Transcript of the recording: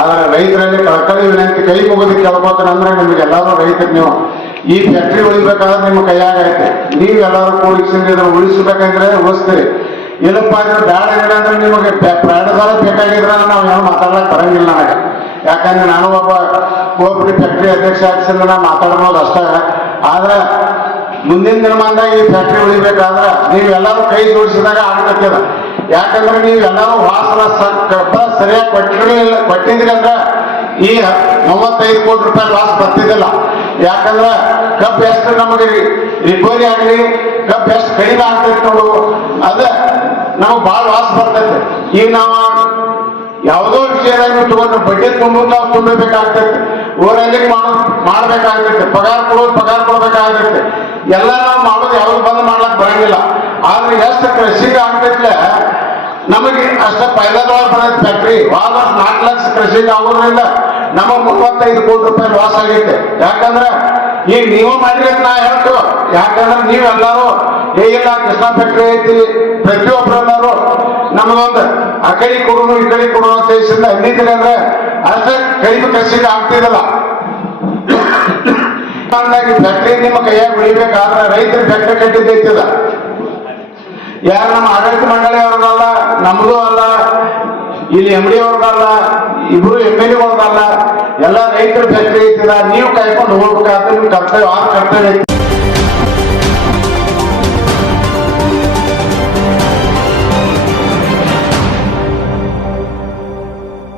ಆದ್ರೆ ರೈತರಲ್ಲಿ ಕಳಕಳಿ ವಿನಂತಿ ಕೈ ಮುಗಿದು ಕೇಳ್ಕೊತಾನೆ ಅಂದ್ರೆ ನಿಮ್ಗೆಲ್ಲರೂ ರೈತರು ನೀವು ಈ ಫ್ಯಾಕ್ಟ್ರಿ ಉಳಿಬೇಕಾದ್ರೆ ನಿಮ್ಮ ಕೈಯಾಗೈತೆ. ನೀವೆಲ್ಲರೂ ಕೂಡಿಸಿದ್ರೆ ಇದನ್ನು ಉಳಿಸ್ಬೇಕಂದ್ರೆ ಉಳಿಸ್ತೀರಿ, ಇಲ್ಲಪ್ಪ ಅಂದ್ರೆ ಬ್ಯಾಡ ಇಲ್ಲ ಅಂದ್ರೆ ನಿಮಗೆ ಪ್ರಾಡದಲ್ಲ ಬೇಕಾಗಿದ್ರೆ ನಾವು ಏನು ಮಾತಾಡ್ಲಕ್ಕೆ ಬರಂಗಿಲ್ಲ ನನಗೆ. ಯಾಕಂದ್ರೆ ನಾನು ಒಬ್ಬ ಕೋಪರಿ ಫ್ಯಾಕ್ಟ್ರಿ ಅಧ್ಯಕ್ಷ ಆಗಿಸಿದ್ರೆ ನಾನು ಮಾತಾಡೋದು ಅಷ್ಟೇ. ಆದ್ರೆ ಮುಂದಿನ ದಿನಮಾನದಾಗ ಈ ಫ್ಯಾಕ್ಟ್ರಿ ಉಳಿಬೇಕಾದ್ರೆ ನೀವೆಲ್ಲರೂ ಕೈ ಜೋಡಿಸಿದಾಗ ಆಗ್ತದ. ಯಾಕಂದ್ರೆ ನೀವೆಲ್ಲರೂ ವಾಸನ ಸರಿಯಾಗಿ ಕೊಟ್ಟಿದ್ರಿ ಅಂದ್ರೆ ಈ 35 ಕೋಟಿ ರೂಪಾಯಿ ಲಾಸ್ ಬರ್ತಿದ್ದಿಲ್ಲ. ಯಾಕಂದ್ರೆ ಕಬ್ಬು ಎಷ್ಟು ನಮಗೆ ರಿಕವರಿ ಆಗಲಿ, ಕಬ್ಬು ಎಷ್ಟು ಕಡಿಮೆ ಆಗ್ತೈತೆ ನೋಡು, ಅದೇ ನಮಗೆ ಭಾಳ ಲಾಸ್ ಬರ್ತೈತೆ. ಈಗ ನಾವು ಯಾವುದೋ ವಿಷಯದಾಗ ತಗೊಂಡು ಬಡ್ಡಿ ತುಂಬಬೇಕಾಗ್ತೈತೆ, ಊರಲ್ಲಿ ಮಾಡ್ಬೇಕಾಗ್ತೈತೆ, ಪಗಾರ ಕೊಡ್ಬೇಕಾಗ್ತೈತೆ. ಎಲ್ಲ ನಾವು ಮಾಡೋದು ಯಾವ್ದು ಬಂದ್ ಮಾಡ್ಲಕ್ ಬರಂಗಿಲ್ಲ. ಆದ್ರೆ ಎಷ್ಟು ಕೃಷಿಗೆ ಆಗ್ತೈತ್ಲೆ ನಮಗೆ ಅಷ್ಟ ಪೈಲದೊಳಗೆ ಬರತ್ತೆ ಫ್ಯಾಕ್ಟ್ರಿ. ವಾರ 4 ಲಕ್ಷ ಕೃಷಿಗೆ ಆಗೋದ್ರಿಂದ ನಮಗ್ 35 ಕೋಟಿ ರೂಪಾಯಿ ಲಾಸ್ ಆಗೈತೆ. ಯಾಕಂದ್ರೆ ಈಗ ನೀವು ಮಾಡಿದ್ರೆ ನಾ ಹೇಳ್ತು, ಯಾಕಂದ್ರೆ ನೀವೆಲ್ಲರೂ ಹೇಗಿಲ್ಲ ಕೃಷ್ಣ ಫ್ಯಾಕ್ಟ್ರಿ ಐತಿ, ಪ್ರತಿಯೊಬ್ಬರೆಲ್ಲರೂ ನಮಗೊಂದು ಆ ಕಡೆ ಕೊಡೋನು ಈ ಕಡೆ ಕೊಡೋನು ಅಂತ ದೇಶದಿಂದ ಅಂದಿದ್ರೆ ಅಂದ್ರೆ ಅಷ್ಟೇ ಕಡಿಮೆ ಕೃಷಿಗೆ ಆಗ್ತಿರಲ್ಲ. ಫ್ಯಾಕ್ಟ್ರಿ ನಿಮ್ಮ ಕೈಯಾಗ ಉಳಿಬೇಕಾದ್ರೆ ರೈತರ ಫ್ಯಾಕ್ಟ್ರಿ ಕಟ್ಟಿದ್ದೈತಿದ. ಯಾರು ನಮ್ಮ ಆಡಳಿತ ಮಂಡಳಿ ಅವ್ರದಲ್ಲ, ನಮ್ದು ಅಲ್ಲ, ಇಲ್ಲಿ MD ಅವ್ರದಲ್ಲ, ಇಬ್ರು MLA ಅವ್ರದಲ್ಲ, ಎಲ್ಲ ರೈತರ ಫ್ಯಾಕ್ಟ್ರಿ ಐತಿದ. ನೀವು ಕಾಯ್ಕೊಂಡು ಹೋಗ್ಬೇಕಾದ್ರೆ ನಿಮ್ ಕರ್ತವ್ಯ